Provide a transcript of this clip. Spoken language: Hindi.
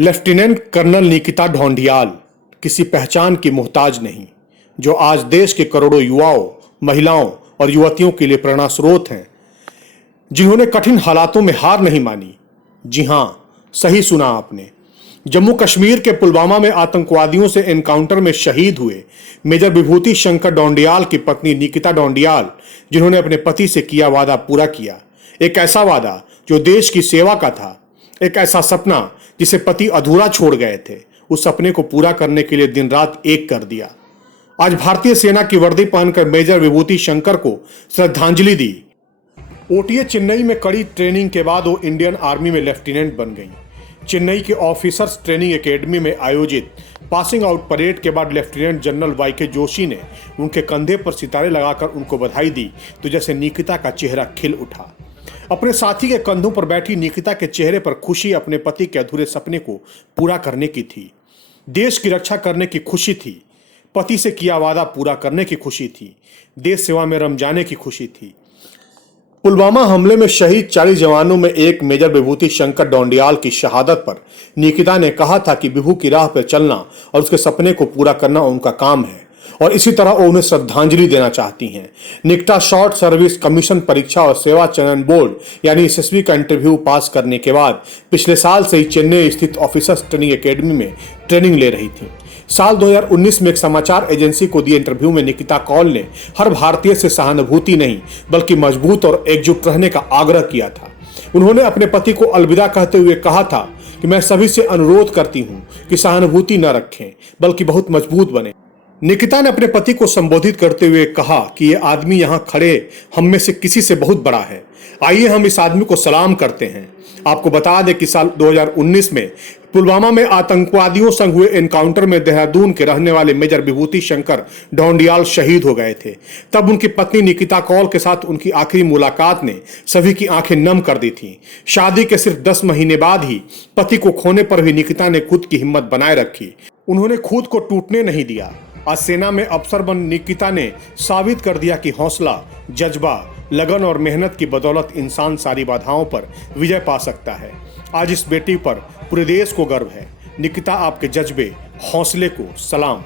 लेफ्टिनेंट कर्नल निकिता ढोंडियाल किसी पहचान की मोहताज नहीं, जो आज देश के करोड़ों युवाओं, महिलाओं और युवतियों के लिए प्रेरणा स्रोत हैं, जिन्होंने कठिन हालातों में हार नहीं मानी। जी हां, सही सुना आपने। जम्मू कश्मीर के पुलवामा में आतंकवादियों से एनकाउंटर में शहीद हुए मेजर विभूति शंकर ढोंडियाल की पत्नी निकिता ढोंडियाल, जिन्होंने अपने पति से किया वादा पूरा किया। एक ऐसा वादा जो देश की सेवा का था, एक ऐसा सपना जिसे पति अधूरा छोड़ गए थे। उस सपने को पूरा करने के लिए दिन रात एक कर दिया। आज भारतीय सेना की वर्दी पहनकर मेजर विभूति शंकर को श्रद्धांजलि दी। ओटीए चेन्नई में कड़ी ट्रेनिंग के बाद वो इंडियन आर्मी में लेफ्टिनेंट बन गई। चेन्नई के ऑफिसर्स ट्रेनिंग एकेडमी में आयोजित पासिंग आउट परेड के बाद लेफ्टिनेंट जनरल वाईके जोशी ने उनके कंधे पर सितारे लगाकर उनको बधाई दी, तो जैसे निकिता का चेहरा खिल उठा। अपने साथी के कंधों पर बैठी निकिता के चेहरे पर खुशी अपने पति के अधूरे सपने को पूरा करने की थी। देश की रक्षा करने की खुशी थी, पति से किया वादा पूरा करने की खुशी थी, देश सेवा में रम जाने की खुशी थी। पुलवामा हमले में शहीद 40 जवानों में एक मेजर विभूति शंकर ढोंडियाल की शहादत पर निकिता ने कहा था कि विभू की राह पर चलना और उसके सपने को पूरा करना उनका काम है, और इसी तरह वो उन्हें श्रद्धांजलि देना चाहती हैं। निकिता शॉर्ट सर्विस कमीशन परीक्षा और सेवा चयन बोर्ड यानी एसएसबी का इंटरव्यू पास करने के बाद पिछले साल से ही चेन्नई स्थित ऑफिसर्स ट्रेनिंग एकेडमी में ट्रेनिंग ले रही थी। साल 2019 में एक समाचार एजेंसी को दिए इंटरव्यू में निकिता कौल ने हर भारतीय से सहानुभूति नहीं बल्कि मजबूत और एकजुट रहने का आग्रह किया था। उन्होंने अपने पति को अलविदा कहते हुए कहा था कि मैं सभी से अनुरोध करती हूँ कि सहानुभूति न रखें बल्कि बहुत मजबूत बने। निकिता ने अपने पति को संबोधित करते हुए कहा कि ये आदमी यहाँ खड़े हम में से किसी से बहुत बड़ा है, आइए हम इस आदमी को सलाम करते हैं। आपको बता दें कि साल 2019 में पुलवामा में आतंकवादियों संग हुए एनकाउंटर में देहरादून के रहने वाले मेजर विभूति शंकर ढोंडियाल शहीद हो गए थे। तब उनकी पत्नी निकिता कौल के साथ उनकी आखिरी मुलाकात ने सभी की आंखें नम कर दी थी। शादी के सिर्फ 10 महीने बाद ही पति को खोने पर भी निकिता ने खुद की हिम्मत बनाए रखी। उन्होंने खुद को टूटने नहीं दिया। आज सेना में अफसर बन निकिता ने साबित कर दिया कि हौसला, जज्बा, लगन और मेहनत की बदौलत इंसान सारी बाधाओं पर विजय पा सकता है। आज इस बेटी पर पूरे देश को गर्व है। निकिता, आपके जज्बे, हौसले को सलाम।